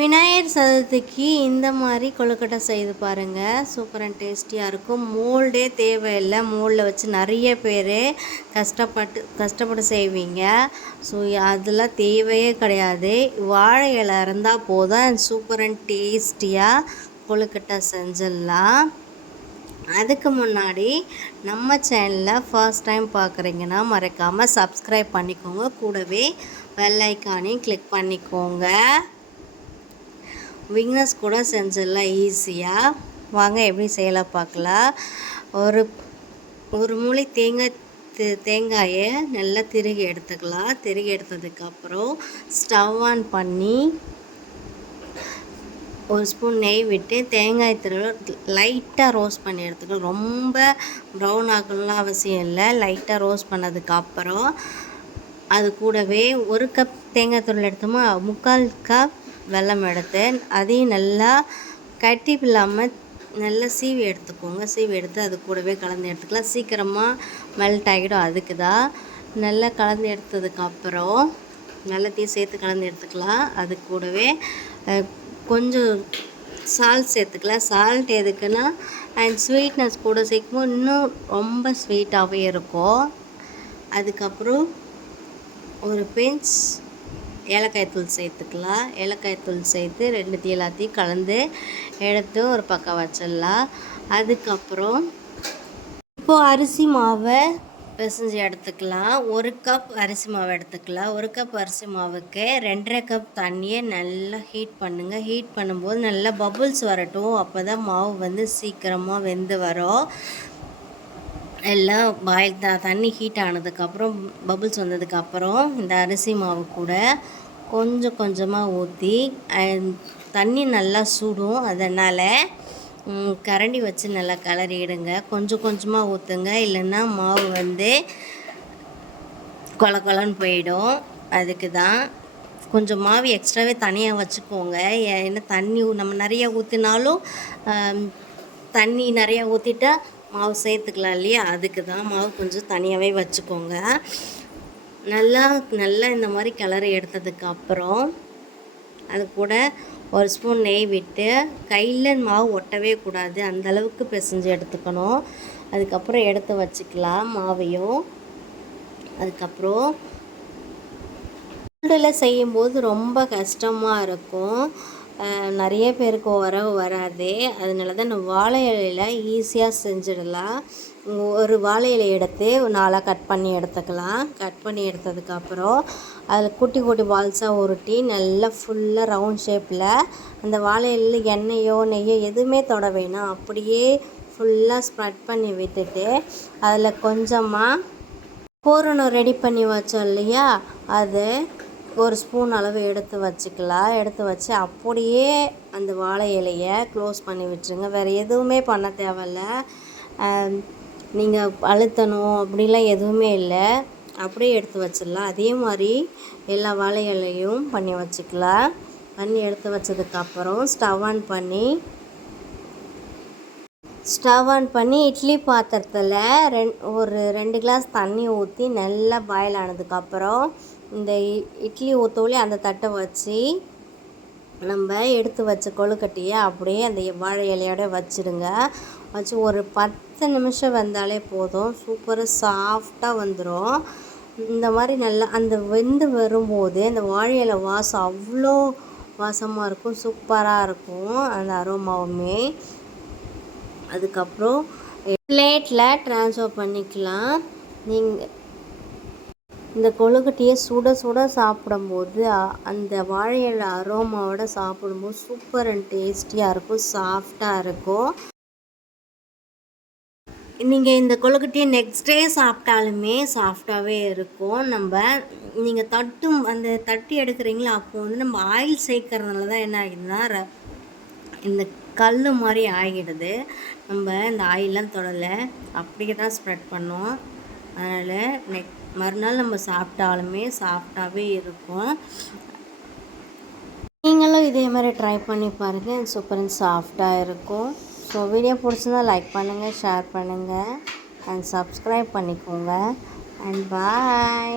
விநாயகர் சதுர்த்திக்கு இந்த மாதிரி கொழுக்கட்டை செய்து பாருங்கள் சூப்பர் அண்ட் டேஸ்டியாக இருக்கும். மோல்டே தேவையில்லை. மோல்டில் வச்சு நிறைய பேர் கஷ்டப்பட்டு கஷ்டப்பட்டு செய்வீங்க. ஸோ அதெல்லாம் தேவையே கிடையாது. வாழை இலை இருந்தால் போதும். சூப்பர் அண்ட் டேஸ்டியாக கொழுக்கட்டை செஞ்சிடலாம். அதுக்கு முன்னாடி நம்ம சேனலில் ஃபர்ஸ்ட் டைம் பார்க்குறீங்கன்னா மறக்காமல் சப்ஸ்கிரைப் பண்ணிக்கோங்க. கூடவே பெல் ஐக்கானையும் கிளிக் பண்ணிக்கோங்க. விக்னஸ் கூட செஞ்சிடலாம் ஈஸியாக வாங்க எப்படி செய்யலாம் பார்க்கலாம். ஒரு ஒரு மூளை தேங்காய் தேங்காயை நல்லா திருகி எடுத்துக்கலாம். திருகி எடுத்ததுக்கப்புறம் ஸ்டவ் ஆன் பண்ணி ஒரு ஸ்பூன் நெய் விட்டு தேங்காய் திருவ லைட்டாக ரோஸ்ட் பண்ணி எடுத்துக்கலாம். ரொம்ப ப்ரௌன் ஆகலாம் அவசியம் இல்லை. லைட்டாக ரோஸ்ட் பண்ணதுக்கப்புறம் அது கூடவே ஒரு கப் தேங்காய் துருள் எடுத்தோமா? முக்கால் கப் வெல்லம் எடுத்து அதையும் நல்லா கட்டி இல்லாமல் நல்லா சீவி எடுத்துக்கோங்க. சீவி எடுத்து அது கூடவே கலந்து எடுத்துக்கலாம். சீக்கிரமாக மெல்ட் ஆகிடும். அதுக்கு தான் நல்லா கலந்து எடுத்ததுக்கப்புறம் நல்லத்தையும் சேர்த்து கலந்து எடுத்துக்கலாம். அது கூடவே கொஞ்சம் சால்ட் சேர்த்துக்கலாம். சால்ட் எதுக்குன்னா அண்ட் ஸ்வீட்னஸ் கூட சேர்க்கும்போது இன்னும் ரொம்ப ஸ்வீட்டாகவே இருக்கும். அதுக்கப்புறம் ஒரு பிஞ்ச் ஏலக்காய் தூள் சேர்த்துக்கலாம். ஏலக்காய் தூள் சேர்த்து ரெண்டுத்தையும் எல்லாத்தையும் கலந்து எடுத்து ஒரு பக்கம் வச்சிடலாம். அதுக்கப்புறம் இப்போது அரிசி மாவை பிசைஞ்சு எடுத்துக்கலாம். ஒரு கப் அரிசி மாவு எடுத்துக்கலாம். ஒரு கப் அரிசி மாவுக்கு ரெண்டரை கப் தண்ணியை நல்லா ஹீட் பண்ணுங்கள் ஹீட் பண்ணும்போது நல்லா பபுள்ஸ் வரட்டும். அப்போ தான் மாவு வந்து சீக்கிரமாக வெந்து வரும். எல்லாம் பாயில் த தண்ணி ஹீட் ஆனதுக்கப்புறம் பபுள்ஸ் வந்ததுக்கப்புறம் இந்த அரிசி மாவு கூட கொஞ்சம் கொஞ்சமாக ஊற்றி தண்ணி நல்லா சூடும். அதனால் கரண்டி வச்சு நல்லா கலரிடுங்க கொஞ்சம் கொஞ்சமாக ஊற்றுங்க இல்லைன்னா மாவு வந்து கொல கொலன்னு போயிடும். அதுக்கு தான் கொஞ்சம் மாவு எக்ஸ்ட்ராவே தனியாக வச்சுக்கோங்க. ஏன்னா தண்ணி நம்ம நிறையா ஊற்றினாலும் தண்ணி நிறையா ஊற்றிட்டா மாவு சேர்த்துக்கலாம் இல்லையா? அதுக்கு தான் மாவு கொஞ்சம் தனியாகவே வச்சுக்கோங்க. நல்லா நல்லா இந்த மாதிரி கிளறி எடுத்ததுக்கு அப்புறம் அது கூட ஒரு ஸ்பூன் நெய் விட்டு கையில் மாவு ஒட்டவே கூடாது. அந்த அளவுக்கு பிசைஞ்சு எடுத்துக்கணும். அதுக்கப்புறம் எடுத்து வச்சுக்கலாம் மாவையும். அதுக்கப்புறம் செய்யும்போது ரொம்ப கஷ்டமாக இருக்கும். நிறைய பேருக்கு உறவு வராது. அதனால தான் நான் வாழை இலையில் ஈஸியாக செஞ்சிடலாம். ஒரு வாழை இலை எடுத்து நாளாக கட் பண்ணி எடுத்துக்கலாம். கட் பண்ணி எடுத்ததுக்கப்புறம் அதில் குட்டி குட்டி பால்ஸாக உருட்டி நல்லா ஃபுல்லாக ரவுண்ட் ஷேப்பில் அந்த வாழை இலையில் எண்ணெயோ நெய்யோ எதுவுமே தொட வேணாம். அப்படியே ஃபுல்லாக ஸ்ப்ரெட் பண்ணி விட்டுட்டு அதில் கொஞ்சமாக பூரணம் ரெடி பண்ணி வச்சோம் இல்லையா? அது ஒரு ஸ்பூன் அளவு எடுத்து வச்சுக்கலாம். எடுத்து வச்சு அப்படியே அந்த வாழை இலையை க்ளோஸ் பண்ணி விட்டுருங்க. வேறு எதுவுமே பண்ண தேவையில்ல. நீங்கள் அழுத்தணும் அப்படிலாம் எதுவுமே இல்லை. அப்படியே எடுத்து வச்சிடலாம். அதே மாதிரி எல்லா வாழை இலையும் பண்ணி வச்சுக்கலாம். பண்ணி எடுத்து வச்சதுக்கப்புறம் ஸ்டவ் ஆன் பண்ணி ஸ்டவ் ஆன் பண்ணி இட்லி பாத்திரத்தில் ரெண் ஒரு ரெண்டு கிளாஸ் தண்ணி ஊற்றி நல்லா பாயில் ஆனதுக்கப்புறம் இந்த இட்லி ஊற்றோலி அந்த தட்டை வச்சு நம்ம எடுத்து வச்ச கொழுக்கட்டையை அப்படியே அந்த வாழை இலையோட வச்சுடுங்க வச்சு ஒரு பத்து நிமிஷம் வந்தாலே போதும். சூப்பராக சாஃப்டாக வந்துடும் இந்த மாதிரி நல்லா அந்த வெந்து வரும்போது அந்த வாழை இலை வாசம் அவ்வளோ வாசமாக இருக்கும். சூப்பராக இருக்கும் அந்த அரோமாவுமே. அதுக்கப்புறம் பிளேட்டில் ட்ரான்ஸ்ஃபர் பண்ணிக்கலாம். நீங்கள் இந்த கொழுக்கட்டையை சுட சுட சாப்பிடும்போது அந்த வாழை இலை அரோமாவோட சாப்பிடும்போது சூப்பர் அண்ட் டேஸ்டியாக இருக்கும் சாஃப்டாக இருக்கும். நீங்கள் இந்த கொழுக்கட்டையை நெக்ஸ்ட் டே சாப்பிட்டாலுமே சாஃப்டாகவே இருக்கும். நம்ம நீங்கள் தட்டும் அந்த தட்டி எடுக்கிறீங்களா அப்போ வந்து நம்ம ஆயில் சேர்க்கறதுனால தான் என்ன ஆகிடுதுன்னா இந்த கல் மாதிரி ஆகிடுது. நம்ம இந்த ஆயிலெலாம் தொடலை. அப்படியே தான் ஸ்ப்ரெட் பண்ணோம். அதனால் நெக் மறுநாள் நம்ம சாப்பிட்டாலுமே சாஃப்டாகவே இருக்கும். நீங்களும் இதே மாதிரி ட்ரை பண்ணி பாருங்கள் சூப்பர் அண்ட் சாஃப்டாக இருக்கும். ஸோ வீடியோ பிடிச்சிருந்தா லைக் பண்ணுங்கள் ஷேர் பண்ணுங்கள் அண்ட் சப்ஸ்கிரைப் பண்ணிக்கோங்க. And bye